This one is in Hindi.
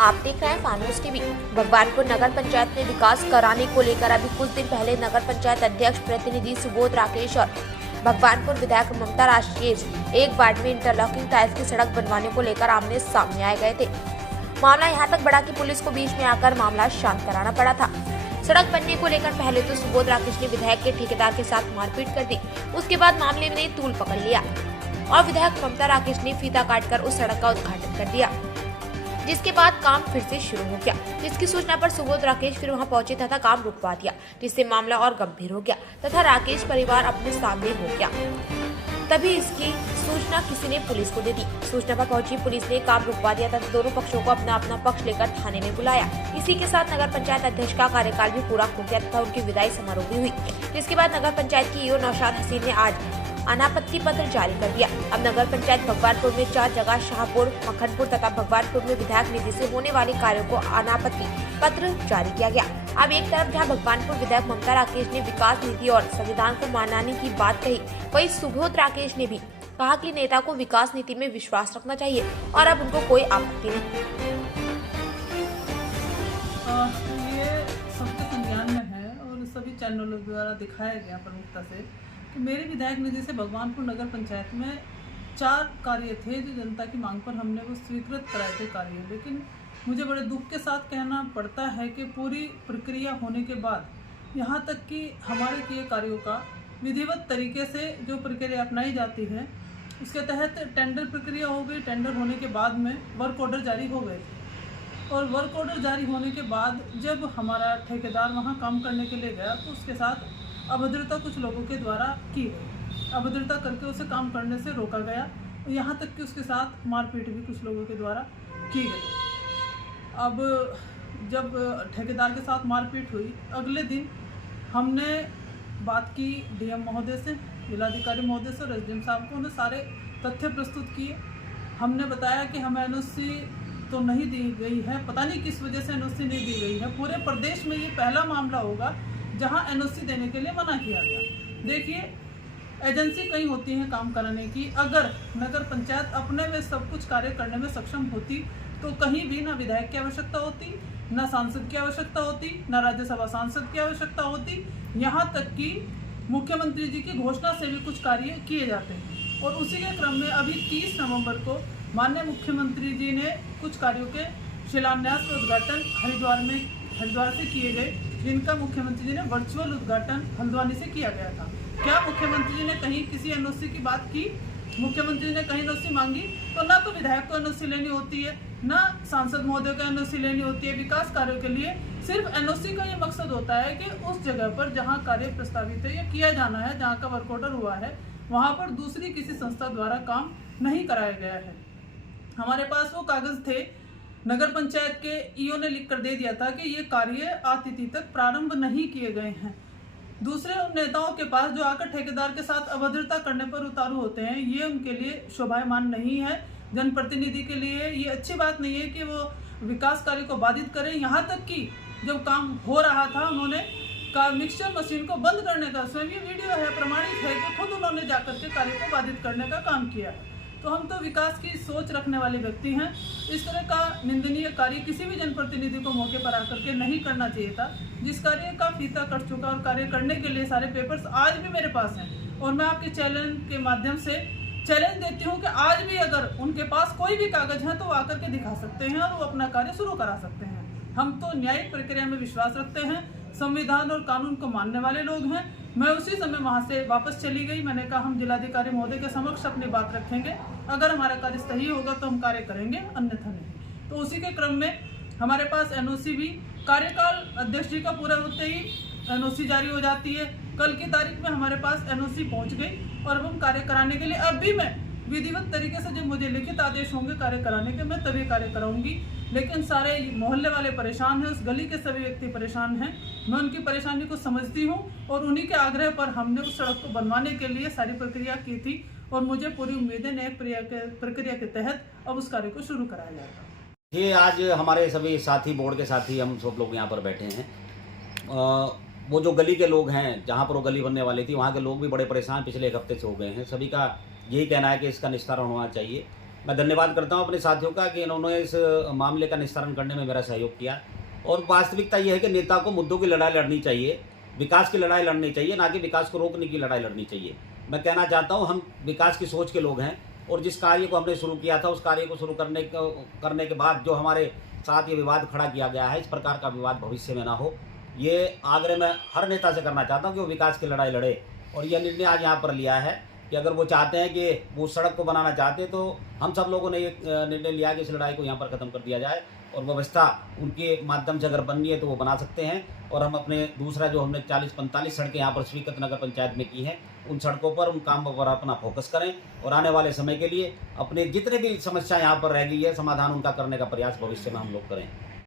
आप देख रहे हैं फानूस टीवी। भगवानपुर नगर पंचायत में विकास कराने को लेकर अभी कुछ दिन पहले नगर पंचायत अध्यक्ष प्रतिनिधि सुबोध राकेश और भगवानपुर विधायक ममता राकेश एक वार्ड में इंटरलॉकिंग टाइल्स की सड़क बनवाने को लेकर आमने सामने आए गए थे। मामला यहाँ तक बढ़ा कि पुलिस को बीच में आकर मामला शांत कराना पड़ा था। सड़क बनने को लेकर पहले तो सुबोध राकेश ने विधायक के ठेकेदार के साथ मारपीट कर दी। उसके बाद मामले ने तूल पकड़ लिया और विधायक ममता राकेश ने फीता काटकर उस सड़क का उद्घाटन कर दिया, जिसके बाद काम फिर से शुरू हो गया। जिसकी सूचना पर सुबोध राकेश फिर वहां पहुंचे तथा काम रुकवा दिया, जिससे मामला और गंभीर हो गया तथा राकेश परिवार अपने सामने हो गया। तभी इसकी सूचना किसी ने पुलिस को दे दी। सूचना पर पहुंची पुलिस ने काम रुकवा दिया तथा दोनों पक्षों को अपना अपना पक्ष लेकर थाने में बुलाया। इसी के साथ नगर पंचायत अध्यक्ष का कार्यकाल भी पूरा हो गया तथा उनकी विदाई समारोह भी हुई। जिसके बाद नगर पंचायत की ईओ नौशाद हसीन ने आज अनापत्ति पत्र जारी कर दिया। अब नगर पंचायत भगवानपुर में 4 जगह शाहपुर, मखनपुर तथा भगवानपुर में विधायक निधि से होने वाले कार्यों को अनापत्ति पत्र जारी किया गया। अब एक तरफ जहां भगवानपुर विधायक ममता राकेश ने विकास नीति और संविधान को मानने की बात कही, वहीं सुबोध राकेश ने भी कहा कि नेता को विकास नीति में विश्वास रखना चाहिए और अब उनको कोई आपत्ति नहीं। ये सबके संज्ञान में है और सभी चैनलों द्वारा दिखाया गया प्रमुखता से कि मेरे विधायक निधि से भगवानपुर नगर पंचायत में 4 कार्य थे जो जनता की मांग पर हमने वो स्वीकृत कराए थे कार्य। लेकिन मुझे बड़े दुख के साथ कहना पड़ता है कि पूरी प्रक्रिया होने के बाद यहाँ तक कि हमारे किए कार्यों का विधिवत तरीके से जो प्रक्रिया अपनाई जाती है उसके तहत टेंडर प्रक्रिया हो गई। टेंडर होने के बाद में वर्क ऑर्डर जारी हो गए और वर्क ऑर्डर जारी होने के बाद जब हमारा ठेकेदार वहाँ काम करने के लिए गया तो उसके साथ अभद्रता कुछ लोगों के द्वारा की गई। अभद्रता करके उसे काम करने से रोका गया। यहाँ तक कि उसके साथ मारपीट भी कुछ लोगों के द्वारा की गई। अब जब ठेकेदार के साथ मारपीट हुई, अगले दिन हमने बात की डीएम महोदय से, जिलाधिकारी महोदय से और एसडीएम साहब को। उन्हें सारे तथ्य प्रस्तुत किए। हमने बताया कि हमें एनओसी तो नहीं दी गई है, पता नहीं किस वजह से एनओसी नहीं दी गई है। पूरे प्रदेश में ये पहला मामला होगा जहां एनओसी देने के लिए मना किया गया। देखिए, एजेंसी कई होती हैं काम कराने की। अगर नगर पंचायत अपने में सब कुछ कार्य करने में सक्षम होती तो कहीं भी ना विधायक की आवश्यकता होती, ना सांसद की आवश्यकता होती, ना राज्यसभा सांसद की आवश्यकता होती। यहाँ तक कि मुख्यमंत्री जी की घोषणा से भी कुछ कार्य किए जाते हैं। और उसी के क्रम में अभी 30 नवंबर को माननीय मुख्यमंत्री जी ने कुछ कार्यों के शिलान्यास और उद्घाटन हरिद्वार से किए गए, जिनका मुख्यमंत्री जी ने वर्चुअल उद्घाटन हल्द्वानी से किया गया था। क्या मुख्यमंत्री जी ने कहीं किसी एनओसी की बात की? मुख्यमंत्री जी ने कहीं एनओसी मांगी? तो ना तो विधायक को एनओसी लेनी होती है, ना सांसद महोदय को एनओसी लेनी होती है। विकास कार्यों के लिए सिर्फ एनओसी का ये मकसद होता है कि उस जगह पर जहाँ कार्य प्रस्तावित है या किया जाना है, जहाँ का वर्क ऑर्डर हुआ है, वहाँ पर दूसरी किसी संस्था द्वारा काम नहीं कराया गया है। हमारे पास वो कागज थे, नगर पंचायत के ईओ ने लिख कर दे दिया था कि ये कार्य आतिथि तक प्रारंभ नहीं किए गए हैं। दूसरे उन नेताओं के पास जो आकर ठेकेदार के साथ अभद्रता करने पर उतारू होते हैं, ये उनके लिए शोभायमान नहीं है। जनप्रतिनिधि के लिए ये अच्छी बात नहीं है कि वो विकास कार्य को बाधित करें। यहाँ तक कि जब काम हो रहा था उन्होंने मिक्सचर मशीन को बंद करने का, स्वयं ये वीडियो है, प्रमाणित है कि खुद उन्होंने जाकर के कार्य को बाधित करने का काम किया है। तो हम तो विकास की सोच रखने वाले व्यक्ति हैं। इस तरह का निंदनीय कार्य किसी भी जनप्रतिनिधि को मौके पर आकर के नहीं करना चाहिए था। जिस कार्य का फीता कट चुका और कार्य करने के लिए सारे पेपर्स आज भी मेरे पास हैं और मैं आपके चैनल के माध्यम से चैलेंज देती हूँ कि आज भी अगर उनके पास कोई भी कागज है तो वो आकर के दिखा सकते हैं और वो अपना कार्य शुरू करा सकते हैं। हम तो न्यायिक प्रक्रिया में विश्वास रखते हैं, संविधान और कानून को मानने वाले लोग हैं। मैं उसी समय वहाँ से वापस चली गई। मैंने कहा हम जिलाधिकारी महोदय के समक्ष अपनी बात रखेंगे, अगर हमारा कार्य सही होगा तो हम कार्य करेंगे, अन्यथा नहीं। तो उसी के क्रम में हमारे पास एनओसी भी कार्यकाल अध्यक्ष जी का पूरा होते ही एनओसी जारी हो जाती है। कल की तारीख में हमारे पास एनओसी पहुँच गई और अब हम कार्य कराने के लिए, अब भी मैं विधिवत तरीके से जब मुझे लिखित आदेश होंगे कार्य कराने के, मैं तभी कार्य कराऊंगी। लेकिन सारे मोहल्ले वाले परेशान हैं, उस गली के सभी व्यक्ति परेशान हैं। मैं उनकी परेशानी को समझती हूं और उन्हीं के आग्रह पर हमने उस सड़क को बनवाने के लिए सारी प्रक्रिया की थी और मुझे पूरी उम्मीद है नई प्रक्रिया के तहत अब उस कार्य को शुरू कराया जाएगा। ये आज हमारे सभी साथी, बोर्ड के साथी, हम सब लोग यहाँ पर बैठे हैं। वो जो गली के लोग हैं, जहाँ पर वो गली बनने वाली थी, वहाँ के लोग भी बड़े परेशान पिछले 1 हफ्ते से हो गए हैं। सभी का यही कहना है कि इसका निस्तारण होना चाहिए मैं धन्यवाद करता हूं अपने साथियों का कि इन्होंने इस मामले का निस्तारण करने में मेरा सहयोग किया। और वास्तविकता ये है कि नेता को मुद्दों की लड़ाई लड़नी चाहिए, विकास की लड़ाई लड़नी चाहिए, ना कि विकास को रोकने की लड़ाई लड़नी चाहिए। मैं कहना चाहता हूँ हम विकास की सोच के लोग हैं और जिस कार्य को हमने शुरू किया था उस कार्य को शुरू करने के बाद जो हमारे साथ ये विवाद खड़ा किया गया है, इस प्रकार का विवाद भविष्य में ना हो, ये आग्रह मैं हर नेता से करना चाहता हूँ कि वो विकास की लड़ाई लड़े। और यह निर्णय आज यहाँ पर लिया है कि अगर वो चाहते हैं कि वो सड़क को बनाना चाहते हैं तो हम सब लोगों ने ये निर्णय लिया कि इस लड़ाई को यहाँ पर ख़त्म कर दिया जाए और व्यवस्था उनके माध्यम से अगर बननी है तो वो बना सकते हैं। और हम अपने दूसरा जो हमने 40-45 सड़कें यहाँ पर स्वीकृत नगर पंचायत में की हैं, उन सड़कों पर उन कामों पर अपना फोकस करें और आने वाले समय के लिए अपने जितने भी समस्या यहाँ पर रह गई है समाधान उनका करने का प्रयास भविष्य में हम लोग करें।